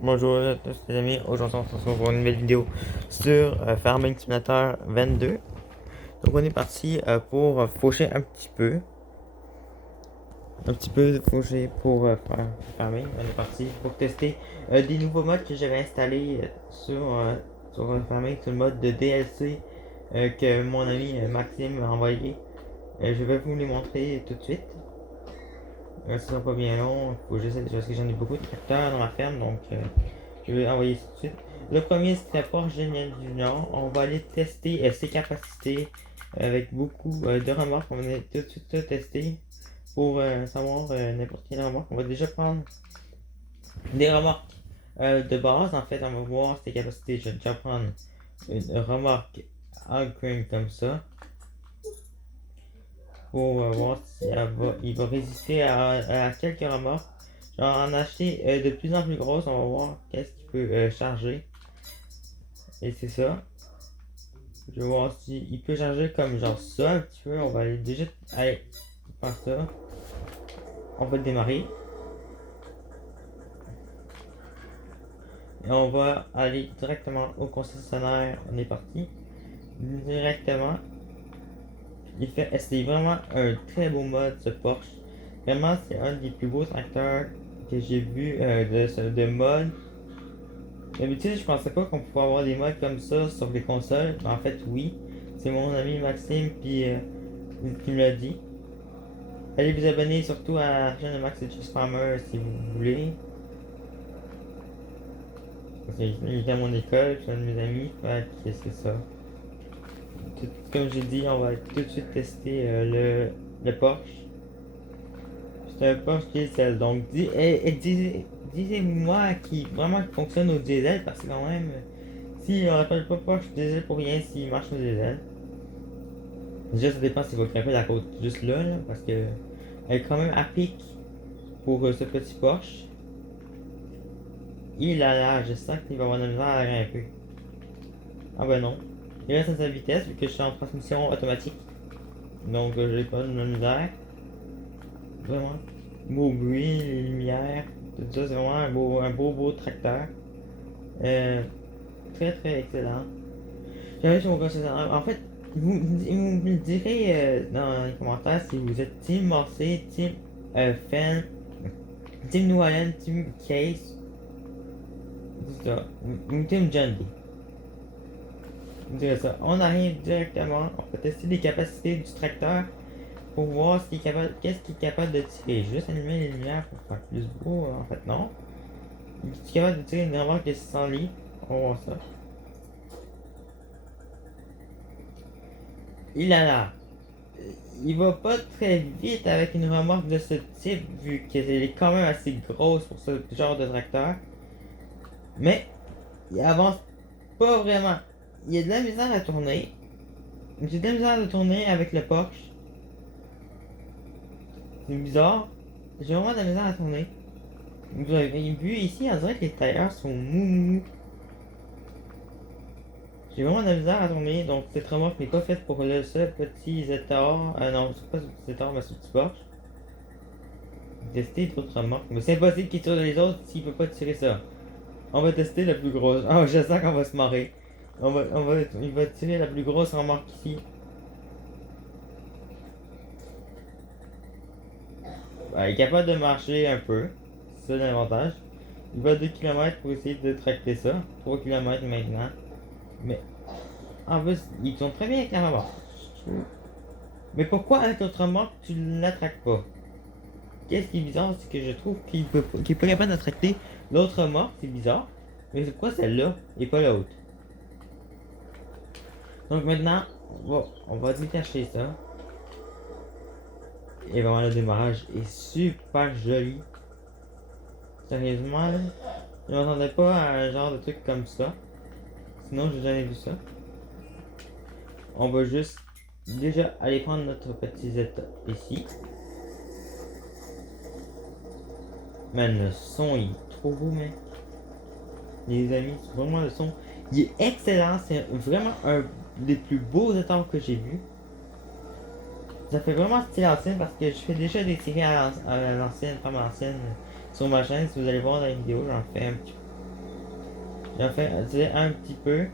Bonjour à tous les amis, aujourd'hui on se retrouve pour une nouvelle vidéo sur Farming Simulator 22. Donc on est parti pour faucher un petit peu de faucher pour faire farming. On est parti pour tester des nouveaux modes que j'avais installés sur Farming, sur le mode de DLC que mon ami Maxime m'a envoyé. Je vais vous les montrer tout de suite. Ce sera pas bien long, faut juste, parce que j'en ai beaucoup de tracteurs dans ma ferme, donc je vais envoyer ça tout de suite. Le premier, c'est la Porsche Génial du Nord. On va aller tester ses capacités avec beaucoup de remorques. On va tout de suite tester pour savoir n'importe quelle remorque. On va déjà prendre des remorques de base. En fait, on va voir ses capacités. Je vais déjà prendre une remorque Alcrane comme ça pour voir si il va résister à quelques remorques. Je vais en acheter de plus en plus grosses. On va voir qu'est-ce qu'il peut charger. Et c'est ça. Je vais voir si il peut charger comme genre ça un petit peu. On va aller déjà aller faire ça. On va le démarrer. Et on va aller directement au concessionnaire. On est parti. Directement. C'est vraiment un très beau mode ce Porsche. Vraiment, c'est un des plus beaux tracteurs que j'ai vu de mode. D'habitude, je pensais pas qu'on pouvait avoir des modes comme ça sur les consoles. Mais en fait, oui. C'est mon ami Maxime qui me l'a dit. Allez vous abonner surtout à la chaîne de Max et Cheese Farmer si vous voulez. Parce qu'il est à mon école, c'est un de mes amis, fait que c'est ça. Comme j'ai dit, on va tout de suite tester le Porsche. C'est un Porsche diesel, donc disez-moi qui vraiment fonctionne au diesel, parce que quand même, si on rappelle pas Porsche diesel pour rien s'il marche au diesel. Déjà ça dépend si vous grimper la côte juste là, parce que elle est quand même à pic pour ce petit Porsche. Il a l'air, je sens qu'il va avoir de la misère à grimper. Ah ben non. Il reste à sa vitesse vu que je suis en transmission automatique. Donc j'ai pas de misère. Vraiment. Beau bruit, les lumières, tout ça, c'est vraiment un beau tracteur. Euh, Très très excellent. J'avais sur mon concessionnaire. En fait, vous me direz dans les commentaires si vous êtes Team Morcé, Team Fan, Team New Holland, Team Case, c'est ça. Ou Team John D. Ça. On arrive directement, on va tester les capacités du tracteur pour voir ce qu'il est capable, qu'est-ce qu'il est capable de tirer. Juste allumer les lumières pour faire plus beau, en fait non. Il est capable de tirer une remorque de 600 litres. On va voir ça. Il a là. Il va pas très vite avec une remorque de ce type vu qu'elle est quand même assez grosse pour ce genre de tracteur. Mais il avance pas vraiment. Il y a de la misère à tourner. J'ai de la misère à tourner avec le Porsche. C'est bizarre. J'ai vraiment de la misère à tourner. Vous avez vu ici, on dirait que les tailleurs sont mou. J'ai vraiment de la misère à tourner, donc cette remorque n'est pas faite pour le seul petit Zetor. Non, c'est pas ce petit Zetor, mais ce petit Porsche. Tester d'autres remorques. Mais c'est impossible qu'il tire les autres s'il peut pas tirer ça. On va tester la plus grosse. Oh, je sens qu'on va se marrer. Il va tirer la plus grosse remorque ici. Il est capable de marcher un peu. C'est ça l'avantage. Il va 2 km pour essayer de tracter ça. 3 km maintenant. Mais en plus, ils sont très bien avec la remorque. Mais pourquoi avec l'autre remorque tu ne l'attractes pas? Qu'est-ce qui est bizarre, c'est que je trouve qu'il est pas capable d'attracter l'autre remorque, c'est bizarre. Mais c'est pourquoi celle-là et pas l'autre? Donc maintenant, on va détacher ça. Et vraiment le démarrage est super joli. Sérieusement, là, je m'attendais pas à un genre de truc comme ça. Sinon, j'ai jamais vu ça. On va juste déjà aller prendre notre petit Zeta ici. Man, le son il est trop beau, mec. Les amis, c'est vraiment le son. Il est excellent. C'est vraiment un des plus beaux Zeta que j'ai vu. Ça fait vraiment style ancienne parce que je fais déjà des séries à l'ancienne, pas à l'ancienne sur ma chaîne. Si vous allez voir dans les vidéos, j'en fais un petit peu. J'en fais un petit peu.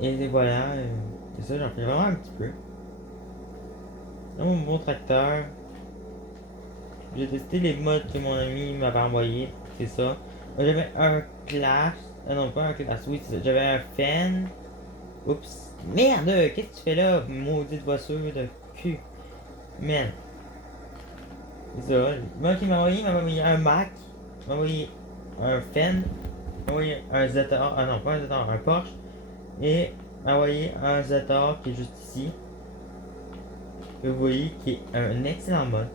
Et voilà, c'est ça, j'en fais vraiment un petit peu. Là, mon bon tracteur. J'ai testé les modes que mon ami m'avait envoyé. C'est ça. J'avais un clash. Ah non, pas un clash, oui, c'est ça. J'avais un fan. Oups. Merde, qu'est-ce que tu fais là, maudite voiture de cul. Man. C'est ça. Moi qui il m'a envoyé un Mac. Il m'a envoyé un fan. Il m'a envoyé un Zeta. Ah non, pas un Zeta, un Porsche. Et il m'a envoyé un Zeta qui est juste ici. Que vous voyez qui est un excellent mode.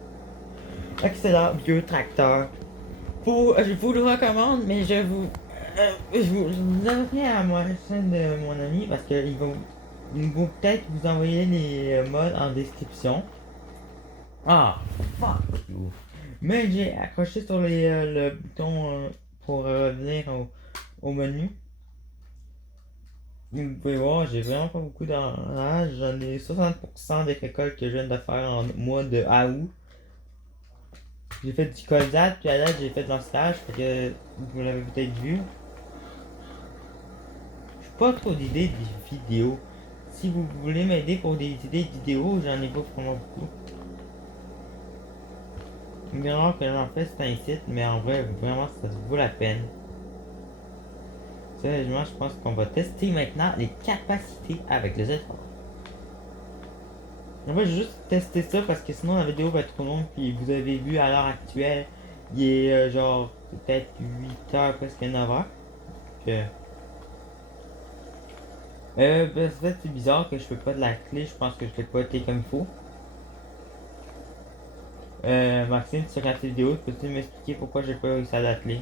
Excellent vieux tracteur. Je vous le recommande, mais je vous inviterai à la chaîne de mon ami parce qu'ils vont peut-être vous envoyer les modes en description. Ah, fuck you. Mais j'ai accroché sur le bouton pour revenir au menu. Vous pouvez voir, j'ai vraiment pas beaucoup d'enrage. J'en ai 60% des récoltes que je viens de faire en mois de août. J'ai fait du colzat, puis à date j'ai fait de l'ensilage, fait que vous l'avez peut-être vu. J'ai pas trop d'idées de vidéos. Si vous voulez m'aider pour des idées de vidéos, j'en ai pas vraiment beaucoup. Une erreur que j'en fais c'est un site, mais en vrai vraiment ça vaut la peine. Sérieusement, je pense qu'on va tester maintenant les capacités avec le Z4. En fait, j'ai juste testé ça parce que sinon la vidéo va être trop longue. Puis vous avez vu à l'heure actuelle, il est genre peut-être 8h, presque 9h. Que... ben, c'est bizarre que je fais pas de la clé. Je pense que je l'ai pas été comme il faut. Maxime, tu regardes cette vidéo, peux-tu m'expliquer pourquoi j'ai pas réussi à l'atteler?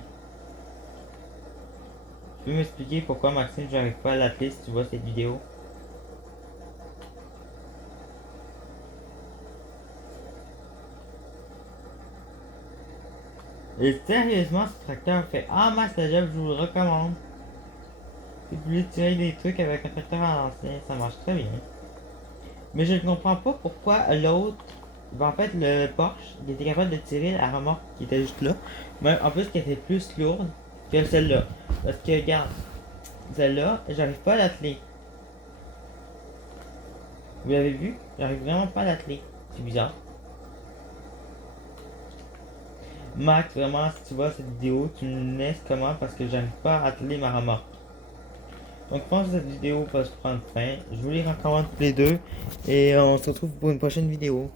Tu peux m'expliquer pourquoi Maxime j'arrive pas à l'atteler si tu vois cette vidéo? Et sérieusement, ce tracteur fait masse la job, je vous le recommande. Si vous voulez tirer des trucs avec un tracteur à l'ancien, ça marche très bien. Mais je ne comprends pas pourquoi l'autre, ben, en fait le Porsche, il était capable de tirer la remorque qui était juste là, mais en plus qui était plus lourde que celle-là. Parce que regarde, celle-là, j'arrive pas à l'atteler. Vous l'avez vu? J'arrive vraiment pas à l'atteler. C'est bizarre. Max, vraiment, si tu vois cette vidéo, tu me laisses comment parce que j'arrive pas à atteler ma remorque. Donc je pense que cette vidéo va se prendre fin. Je vous les recommande tous les deux et on se retrouve pour une prochaine vidéo.